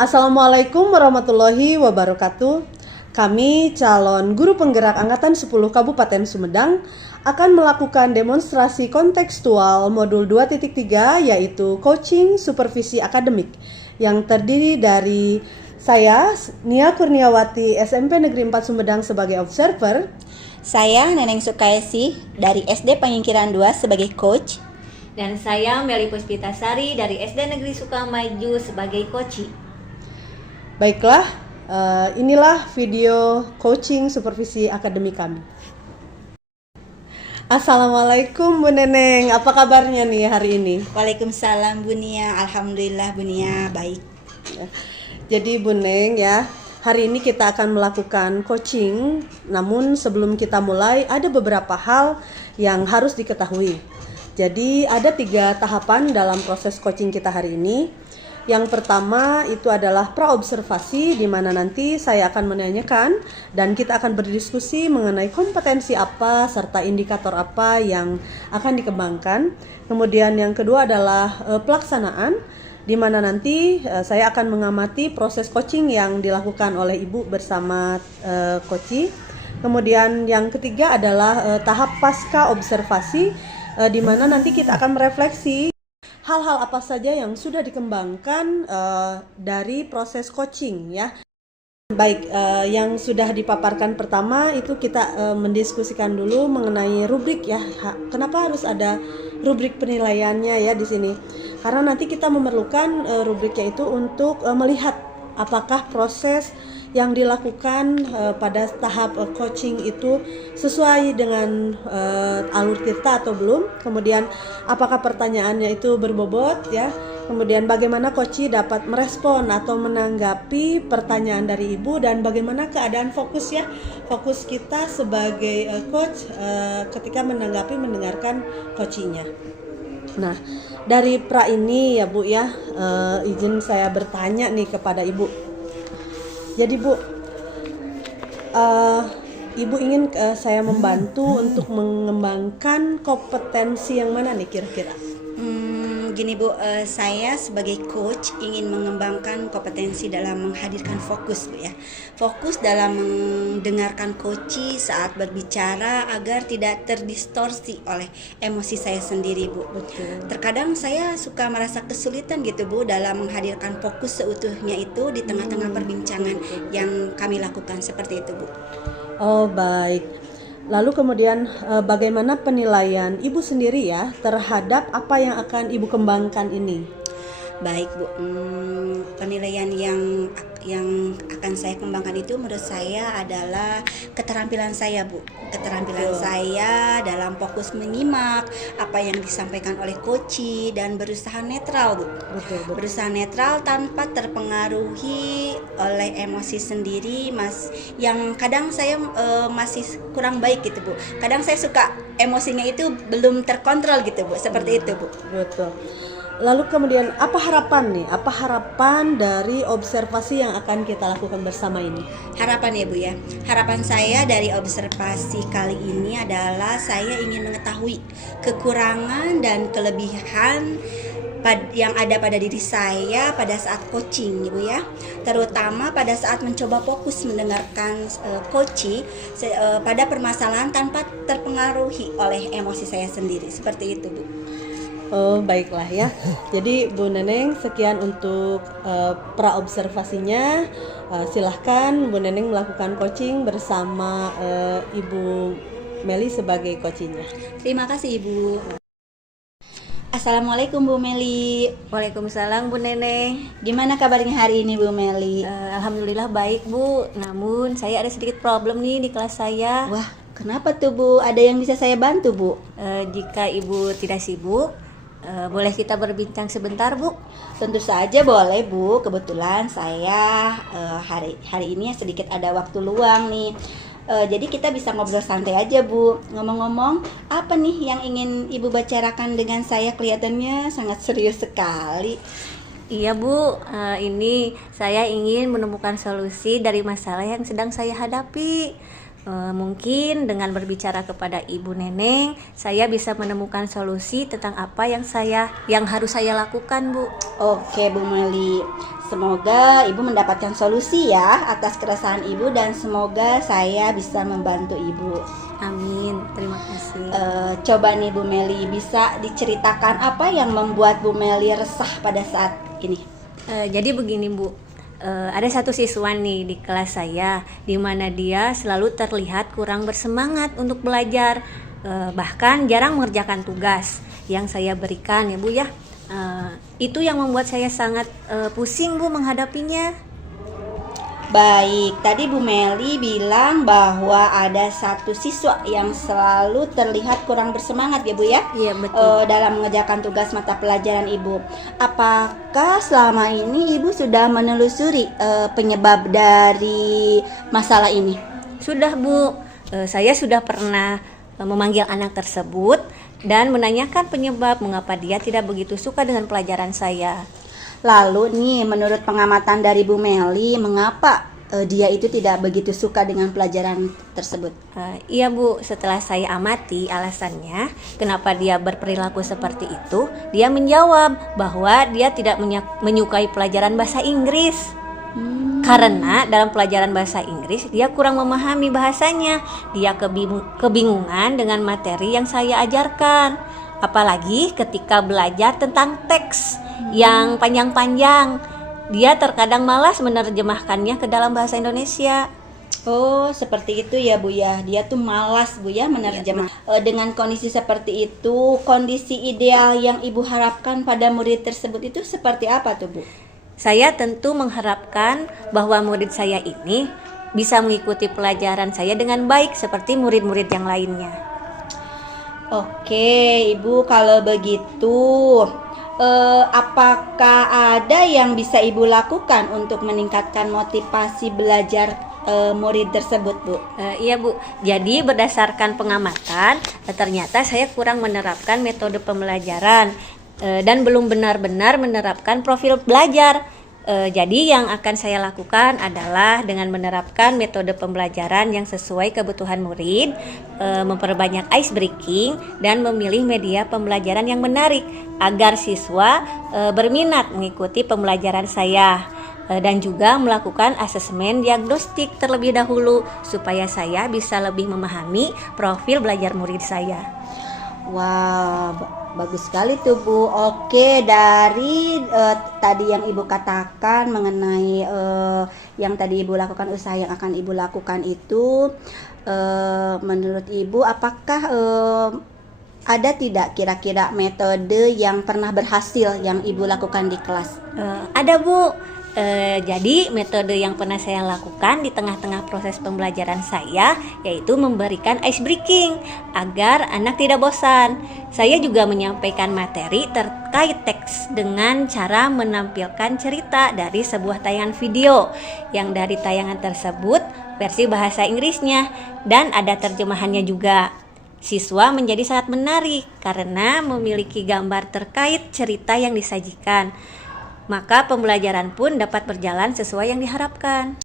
Assalamualaikum warahmatullahi wabarakatuh. Kami calon guru penggerak Angkatan 10 Kabupaten Sumedang akan melakukan demonstrasi kontekstual modul 2.3 yaitu coaching supervisi akademik yang terdiri dari saya Nia Kurniawati SMP Negeri 4 Sumedang sebagai observer. Saya Neneng Sukaisi dari SD Panyingkiran 2 sebagai coach. Dan saya Meli Puspitasari dari SD Negeri Sukamaju sebagai coach. Baiklah, inilah video coaching supervisi akademik kami. Assalamualaikum Bu Neneng, apa kabarnya nih hari ini? Waalaikumsalam Bu Nia, alhamdulillah Bu Nia baik. Jadi Bu Neng ya, hari ini kita akan melakukan coaching. Namun sebelum kita mulai ada beberapa hal yang harus diketahui. Jadi ada 3 tahapan dalam proses coaching kita hari ini. Yang pertama itu adalah praobservasi, di mana nanti saya akan menanyakan dan kita akan berdiskusi mengenai kompetensi apa serta indikator apa yang akan dikembangkan. Kemudian yang kedua adalah pelaksanaan, di mana nanti saya akan mengamati proses coaching yang dilakukan oleh Ibu bersama coachee. Kemudian yang ketiga adalah tahap pasca observasi, di mana nanti kita akan merefleksi hal-hal apa saja yang sudah dikembangkan dari proses coaching ya. Baik, yang sudah dipaparkan pertama itu kita mendiskusikan dulu mengenai rubrik ya. Kenapa harus ada rubrik penilaiannya ya di sini? Karena nanti kita memerlukan rubriknya itu untuk melihat apakah proses yang dilakukan pada tahap coaching itu sesuai dengan alur tirta atau belum. Kemudian apakah pertanyaannya itu berbobot ya. Kemudian bagaimana coachee dapat merespon atau menanggapi pertanyaan dari Ibu, dan bagaimana keadaan fokus ya. Fokus kita sebagai coach ketika mendengarkan coachee-nya. Nah, dari pra ini ya Bu ya, izin saya bertanya nih kepada Ibu. Jadi Bu, Ibu ingin saya membantu untuk mengembangkan kompetensi yang mana nih kira-kira? Gini Bu, saya sebagai coach ingin mengembangkan kompetensi dalam menghadirkan fokus Bu ya. Fokus dalam mendengarkan coachee saat berbicara agar tidak terdistorsi oleh emosi saya sendiri Bu. Betul. Terkadang saya suka merasa kesulitan gitu Bu dalam menghadirkan fokus seutuhnya itu di tengah-tengah perbincangan yang kami lakukan seperti itu Bu. Oh baik. Lalu kemudian bagaimana penilaian Ibu sendiri ya terhadap apa yang akan Ibu kembangkan ini? Baik Bu, penilaian yang akan saya kembangkan itu menurut saya adalah keterampilan saya Bu. Keterampilan saya dalam fokus menyimak apa yang disampaikan oleh coachee dan berusaha netral Bu. Betul. Berusaha netral tanpa terpengaruhi oleh emosi sendiri yang kadang saya masih kurang baik gitu Bu. Kadang saya suka emosinya itu belum terkontrol gitu Bu, seperti itu Bu. Betul. Lalu kemudian apa harapan nih? Apa harapan dari observasi yang akan kita lakukan bersama ini? Harapan ya Bu ya. Harapan saya dari observasi kali ini adalah saya ingin mengetahui kekurangan dan kelebihan yang ada pada diri saya pada saat coaching Ibu ya. Terutama pada saat mencoba fokus mendengarkan coachee pada permasalahan tanpa terpengaruhi oleh emosi saya sendiri. Seperti itu Bu. Oh baiklah ya. Jadi Bu Neneng sekian untuk praobservasinya. Silahkan Bu Neneng melakukan coaching bersama Ibu Meli sebagai coachingnya. Terima kasih Ibu. Assalamualaikum Bu Meli. Waalaikumsalam Bu Neneng. Gimana kabarnya hari ini Bu Meli? Alhamdulillah baik Bu. Namun saya ada sedikit problem nih di kelas saya. Wah, kenapa tuh Bu? Ada yang bisa saya bantu Bu? Jika Ibu tidak sibuk, boleh kita berbincang sebentar Bu? Tentu saja boleh Bu. Kebetulan saya hari ini sedikit ada waktu luang nih. Jadi kita bisa ngobrol santai aja Bu. Ngomong-ngomong, apa nih yang ingin Ibu bicarakan dengan saya? Kelihatannya sangat serius sekali. Iya Bu, ini saya ingin menemukan solusi dari masalah yang sedang saya hadapi. Mungkin dengan berbicara kepada Ibu Neneng, saya bisa menemukan solusi tentang apa yang harus saya lakukan, Bu. Oke Bu Meli, semoga Ibu mendapatkan solusi ya atas keresahan Ibu dan semoga saya bisa membantu Ibu. Amin, terima kasih. Coba nih Bu Meli, bisa diceritakan apa yang membuat Bu Meli resah pada saat ini? Jadi begini Bu, ada satu siswa nih di kelas saya, di mana dia selalu terlihat kurang bersemangat untuk belajar, bahkan jarang mengerjakan tugas yang saya berikan ya Bu ya. Itu yang membuat saya sangat pusing Bu menghadapinya. Baik, tadi Bu Meli bilang bahwa ada satu siswa yang selalu terlihat kurang bersemangat ya Bu ya? Iya betul. Dalam mengerjakan tugas mata pelajaran Ibu. Apakah selama ini Ibu sudah menelusuri penyebab dari masalah ini? Sudah Bu, saya sudah pernah memanggil anak tersebut dan menanyakan penyebab mengapa dia tidak begitu suka dengan pelajaran saya. Lalu nih, menurut pengamatan dari Bu Meli, mengapa dia itu tidak begitu suka dengan pelajaran tersebut? Iya Bu, setelah saya amati alasannya kenapa dia berperilaku seperti itu, dia menjawab bahwa dia tidak menyukai pelajaran bahasa Inggris. Karena dalam pelajaran bahasa Inggris dia kurang memahami bahasanya, dia kebingungan dengan materi yang saya ajarkan. Apalagi ketika belajar tentang teks yang panjang-panjang, dia terkadang malas menerjemahkannya ke dalam bahasa Indonesia. Oh, seperti itu ya Bu ya. Dia tuh malas Bu ya menerjemah. Dengan kondisi seperti itu, kondisi ideal yang Ibu harapkan pada murid tersebut itu seperti apa tuh Bu? Saya tentu mengharapkan bahwa murid saya ini bisa mengikuti pelajaran saya dengan baik seperti murid-murid yang lainnya. Oke, Ibu, kalau begitu, apakah ada yang bisa Ibu lakukan untuk meningkatkan motivasi belajar murid tersebut, Bu? Iya Bu, jadi berdasarkan pengamatan, ternyata saya kurang menerapkan metode pembelajaran dan belum benar-benar menerapkan profil belajar. Jadi yang akan saya lakukan adalah dengan menerapkan metode pembelajaran yang sesuai kebutuhan murid, memperbanyak ice breaking dan memilih media pembelajaran yang menarik agar siswa berminat mengikuti pembelajaran saya, dan juga melakukan asesmen diagnostik terlebih dahulu supaya saya bisa lebih memahami profil belajar murid saya. Wow, bagus sekali tuh Bu. Oke, dari tadi yang Ibu katakan mengenai yang tadi Ibu lakukan, usaha yang akan Ibu lakukan itu, menurut Ibu apakah ada tidak kira-kira metode yang pernah berhasil yang Ibu lakukan di kelas? Ada Bu. Jadi metode yang pernah saya lakukan di tengah-tengah proses pembelajaran saya yaitu memberikan ice breaking agar anak tidak bosan. Saya juga menyampaikan materi terkait teks dengan cara menampilkan cerita dari sebuah tayangan video yang dari tayangan tersebut versi bahasa Inggrisnya dan ada terjemahannya juga. Siswa menjadi sangat menarik karena memiliki gambar terkait cerita yang disajikan. Maka pembelajaran pun dapat berjalan sesuai yang diharapkan.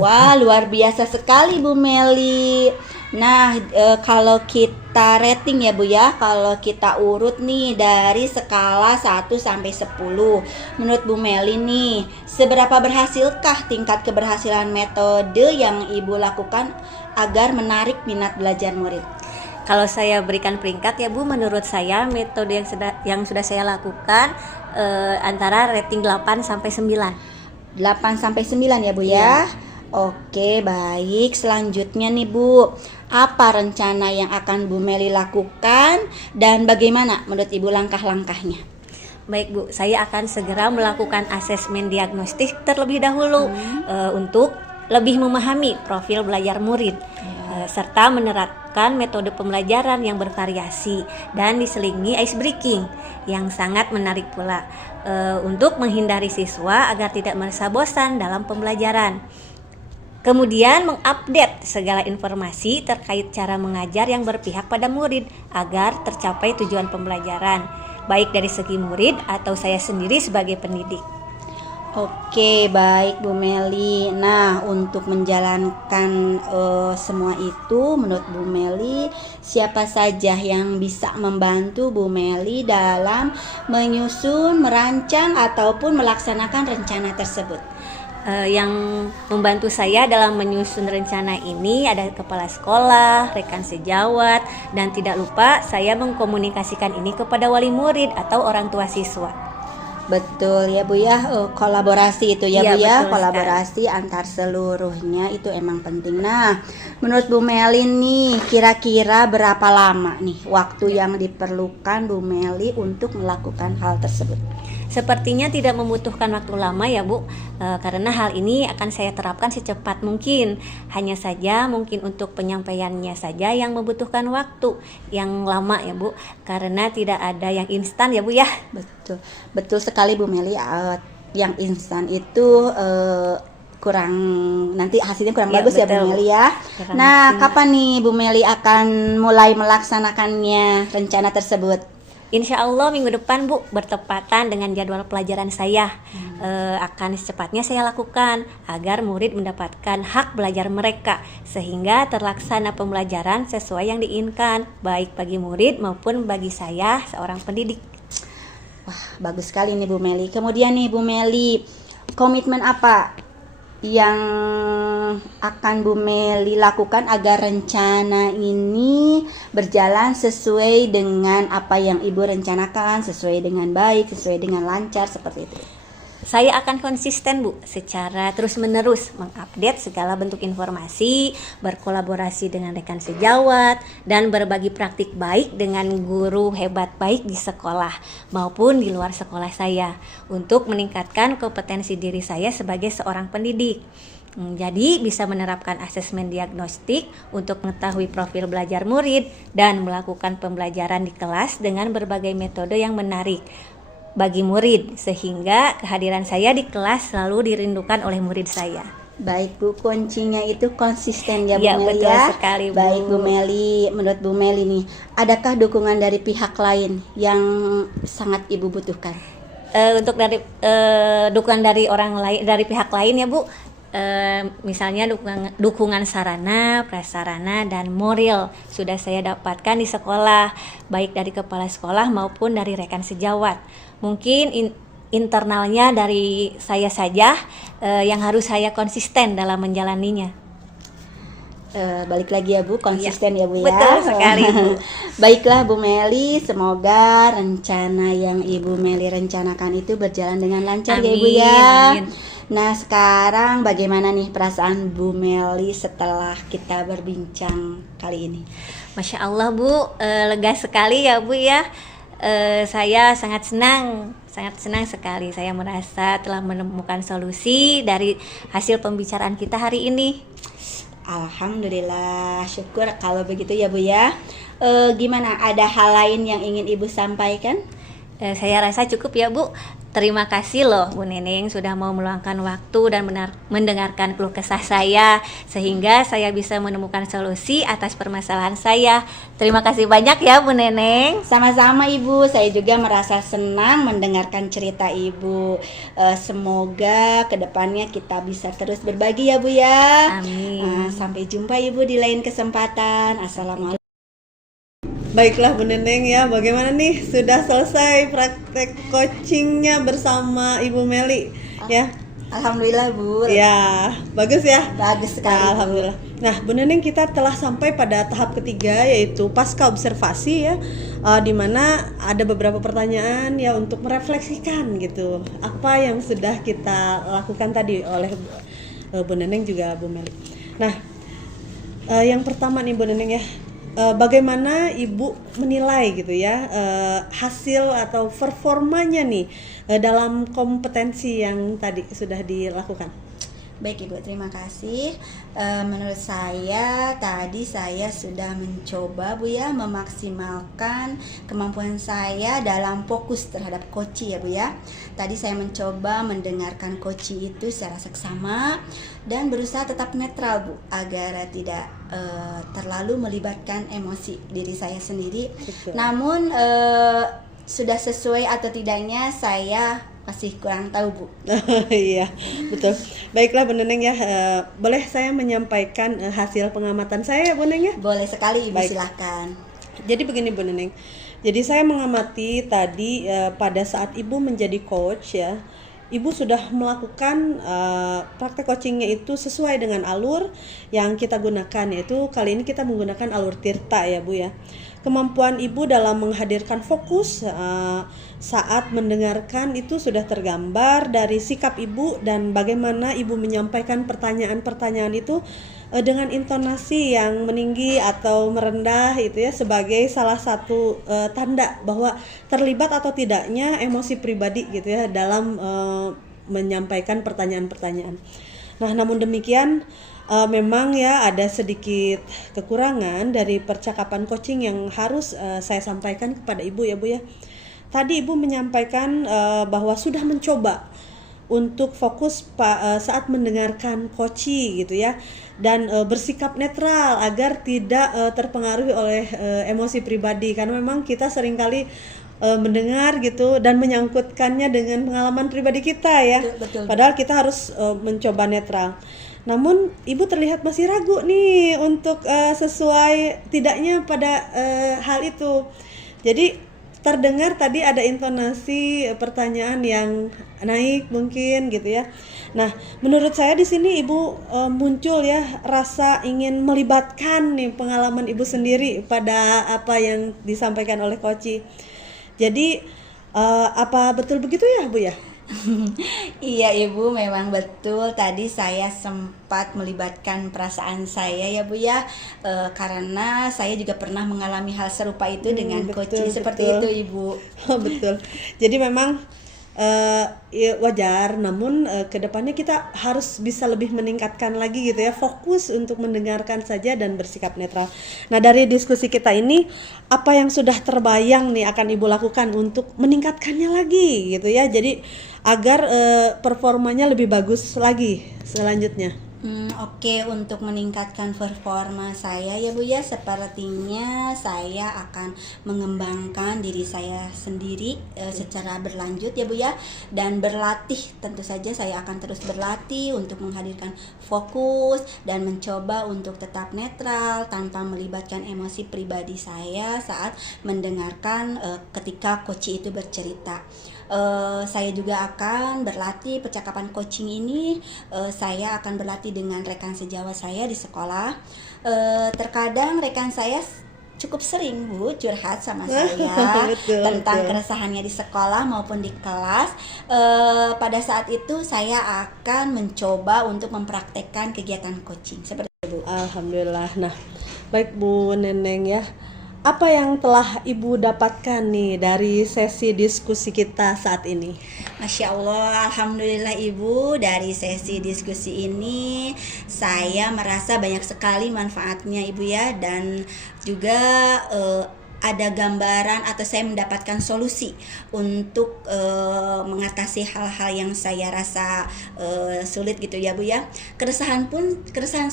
Wah, luar biasa sekali Bu Meli. Nah, kalau kita rating ya Bu ya, kalau kita urut nih dari skala 1 sampai 10, menurut Bu Meli nih, seberapa berhasilkah tingkat keberhasilan metode yang Ibu lakukan agar menarik minat belajar murid? Kalau saya berikan peringkat ya Bu, menurut saya metode yang sudah saya lakukan antara rating 8 sampai 9. 8 sampai 9 ya Bu ya. Oke, baik. Selanjutnya nih Bu, apa rencana yang akan Bu Meli lakukan dan bagaimana menurut Ibu langkah-langkahnya? Baik Bu, saya akan segera melakukan asesmen diagnostik terlebih dahulu untuk lebih memahami profil belajar murid, serta menerapkan metode pembelajaran yang bervariasi dan diselingi ice breaking yang sangat menarik pula, untuk menghindari siswa agar tidak merasa bosan dalam pembelajaran. Kemudian mengupdate segala informasi terkait cara mengajar yang berpihak pada murid agar tercapai tujuan pembelajaran, baik dari segi murid atau saya sendiri sebagai pendidik. Oke, baik Bu Meli. Nah, untuk menjalankan semua itu, menurut Bu Meli, siapa saja yang bisa membantu Bu Meli dalam menyusun, merancang, ataupun melaksanakan rencana tersebut? Yang membantu saya dalam menyusun rencana ini ada kepala sekolah, rekan sejawat, dan tidak lupa saya mengkomunikasikan ini kepada wali murid atau orang tua siswa. Betul ya Bu ya, kolaborasi itu ya Iya, Bu ya, betul kolaborasi antar seluruhnya itu emang penting. Nah, menurut Bu Meli nih, kira-kira berapa lama nih waktu yang diperlukan Bu Meli untuk melakukan hal tersebut? Sepertinya tidak membutuhkan waktu lama ya Bu, karena hal ini akan saya terapkan secepat mungkin. Hanya saja mungkin untuk penyampaiannya saja yang membutuhkan waktu yang lama ya Bu, karena tidak ada yang instan ya Bu ya. Betul, betul sekali Bu Meli. Yang instan itu kurang, nanti hasilnya kurang Ya, bagus ya Bu betul. Meli ya. Kurang Nah, maksimal. kapan nih Bu Meli akan mulai melaksanakannya rencana tersebut? Insya Allah minggu depan Bu, bertepatan dengan jadwal pelajaran saya. Akan secepatnya saya lakukan agar murid mendapatkan hak belajar mereka, sehingga terlaksana pembelajaran sesuai yang diinginkan, baik bagi murid maupun bagi saya seorang pendidik. Wah, bagus sekali nih Bu Meli. Kemudian nih Bu Meli, komitmen apa yang akan Bu Meli lakukan agar rencana ini berjalan sesuai dengan apa yang Ibu rencanakan, sesuai dengan baik, sesuai dengan lancar, seperti itu? Saya akan konsisten Bu, secara terus-menerus mengupdate segala bentuk informasi, berkolaborasi dengan rekan sejawat, dan berbagi praktik baik dengan guru hebat baik di sekolah maupun di luar sekolah saya untuk meningkatkan kompetensi diri saya sebagai seorang pendidik. Jadi bisa menerapkan asesmen diagnostik untuk mengetahui profil belajar murid dan melakukan pembelajaran di kelas dengan berbagai metode yang menarik bagi murid, sehingga kehadiran saya di kelas selalu dirindukan oleh murid saya. Baik Bu, kuncinya itu konsisten ya Bu Ya, Meli betul ya. sekali, Bu. Baik Bu Meli, menurut Bu Meli nih, adakah dukungan dari pihak lain yang sangat Ibu butuhkan? Untuk dari dukungan dari orang lain, dari pihak lain ya Bu, misalnya dukungan sarana, prasarana, dan moral sudah saya dapatkan di sekolah, baik dari kepala sekolah maupun dari rekan sejawat. Mungkin internalnya dari saya saja yang harus saya konsisten dalam menjalaninya. Balik lagi ya Bu, konsisten ya Bu ya. Betul sekali, Bu. Baiklah Bu Meli, semoga rencana yang Ibu Meli rencanakan itu berjalan dengan lancar ya Ibu Amin, ya. amin. Nah, sekarang bagaimana nih perasaan Bu Meli setelah kita berbincang kali ini? Masya Allah Bu, lega sekali ya Bu ya. Saya sangat senang sekali. Saya merasa telah menemukan solusi dari hasil pembicaraan kita hari ini. Alhamdulillah, syukur kalau begitu ya Bu ya. Gimana, ada hal lain yang ingin Ibu sampaikan? Saya rasa cukup ya Bu. Terima kasih loh Bu Neneng sudah mau meluangkan waktu dan mendengarkan keluh kesah saya, sehingga saya bisa menemukan solusi atas permasalahan saya. Terima kasih banyak ya Bu Neneng. Sama-sama Ibu, saya juga merasa senang mendengarkan cerita Ibu. Semoga kedepannya kita bisa terus berbagi ya Bu ya. Amin. Sampai jumpa Ibu di lain kesempatan. Assalamualaikum. Baiklah Bu Neneng ya, bagaimana nih, sudah selesai praktek coachingnya bersama Ibu Meli ya? Alhamdulillah Bu. Ya, bagus ya. Bagus sekali. Bu. Alhamdulillah. Nah, Bu Neneng, kita telah sampai pada tahap ketiga, yaitu pasca observasi ya, di mana ada beberapa pertanyaan ya untuk merefleksikan gitu apa yang sudah kita lakukan tadi oleh Bu Neneng juga Bu Meli. Nah, yang pertama nih Bu Neneng ya, bagaimana Ibu menilai gitu ya hasil atau performanya nih dalam kompetensi yang tadi sudah dilakukan? Baik Ibu, terima kasih. Menurut saya tadi saya sudah mencoba Bu ya memaksimalkan kemampuan saya dalam fokus terhadap koci ya Bu ya. Tadi saya mencoba mendengarkan koci itu secara seksama dan berusaha tetap netral Bu, agar tidak terlalu melibatkan emosi diri saya sendiri. Betul. Namun sudah sesuai atau tidaknya saya masih kurang tahu Bu. Iya, betul. Baiklah Bu Neneng ya, boleh saya menyampaikan hasil pengamatan saya Bu Neneng ya? Boleh sekali Ibu, Baik. silahkan. Jadi begini Bu Neneng, jadi saya mengamati tadi pada saat Ibu menjadi coach ya, Ibu sudah melakukan praktek coachingnya itu sesuai dengan alur yang kita gunakan, yaitu kali ini kita menggunakan alur Tirta ya Bu ya. Kemampuan Ibu dalam menghadirkan fokus saat mendengarkan itu sudah tergambar dari sikap Ibu dan bagaimana Ibu menyampaikan pertanyaan-pertanyaan itu dengan intonasi yang meninggi atau merendah itu ya, sebagai salah satu tanda bahwa terlibat atau tidaknya emosi pribadi gitu ya dalam menyampaikan pertanyaan-pertanyaan. Nah, namun demikian memang ya ada sedikit kekurangan dari percakapan coaching yang harus saya sampaikan kepada Ibu ya Bu ya. Tadi Ibu menyampaikan bahwa sudah mencoba untuk fokus saat mendengarkan coaching gitu ya, dan bersikap netral agar tidak terpengaruhi oleh emosi pribadi, karena memang kita seringkali mendengar gitu dan menyangkutkannya dengan pengalaman pribadi kita ya. Betul. Padahal kita harus mencoba netral. Namun Ibu terlihat masih ragu nih untuk sesuai tidaknya pada hal itu. Jadi terdengar tadi ada intonasi pertanyaan yang naik mungkin gitu ya. Nah, menurut saya di sini Ibu muncul ya rasa ingin melibatkan nih pengalaman Ibu sendiri pada apa yang disampaikan oleh Koci. Jadi apa betul begitu ya Bu ya? Iya Ibu, memang betul tadi saya sempat melibatkan perasaan saya ya Bu ya, karena saya juga pernah mengalami hal serupa itu dengan coaching seperti itu Ibu. Betul. Jadi memang ya wajar, namun kedepannya kita harus bisa lebih meningkatkan lagi gitu ya, fokus untuk mendengarkan saja dan bersikap netral. Nah, dari diskusi kita ini apa yang sudah terbayang nih akan Ibu lakukan untuk meningkatkannya lagi gitu ya, jadi agar performanya lebih bagus lagi selanjutnya. Oke, untuk meningkatkan performa saya ya Bu ya, sepertinya saya akan mengembangkan diri saya sendiri secara berlanjut ya Bu ya, dan berlatih. Tentu saja saya akan terus berlatih untuk menghadirkan fokus dan mencoba untuk tetap netral tanpa melibatkan emosi pribadi saya saat mendengarkan ketika coach itu bercerita. Saya juga akan berlatih percakapan coaching ini. Saya akan berlatih dengan rekan sejawat saya di sekolah. Terkadang rekan saya cukup sering Bu curhat sama saya tentang keresahannya di sekolah maupun di kelas. Pada saat itu saya akan mencoba untuk mempraktekkan kegiatan coaching seperti itu Bu. Alhamdulillah. Nah, baik Bu Neneng ya, apa yang telah Ibu dapatkan nih dari sesi diskusi kita saat ini? Masya Allah, Alhamdulillah Ibu, dari sesi diskusi ini saya merasa banyak sekali manfaatnya Ibu ya, dan juga ada gambaran atau saya mendapatkan solusi untuk mengatasi hal-hal yang saya rasa sulit gitu ya Bu ya. Keresahan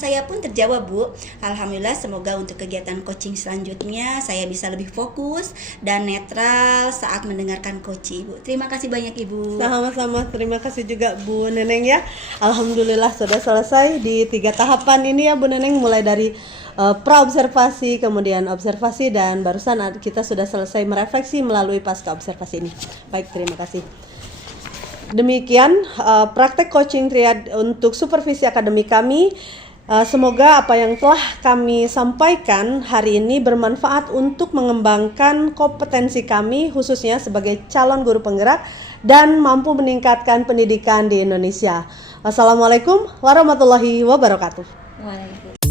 saya pun terjawab Bu. Alhamdulillah, semoga untuk kegiatan coaching selanjutnya saya bisa lebih fokus dan netral saat mendengarkan coaching Bu. Terima kasih banyak Ibu. Sama-sama, terima kasih juga Bu Neneng ya. Alhamdulillah sudah selesai di 3 tahapan ini ya Bu Neneng, mulai dari pra-observasi, kemudian observasi, dan barusan kita sudah selesai merefleksi melalui pasca observasi ini. Baik, terima kasih. Demikian praktek coaching triad untuk supervisi akademik kami. Semoga apa yang telah kami sampaikan hari ini bermanfaat untuk mengembangkan kompetensi kami khususnya sebagai calon guru penggerak dan mampu meningkatkan pendidikan di Indonesia. Wassalamualaikum warahmatullahi wabarakatuh. Waalaikumsalam.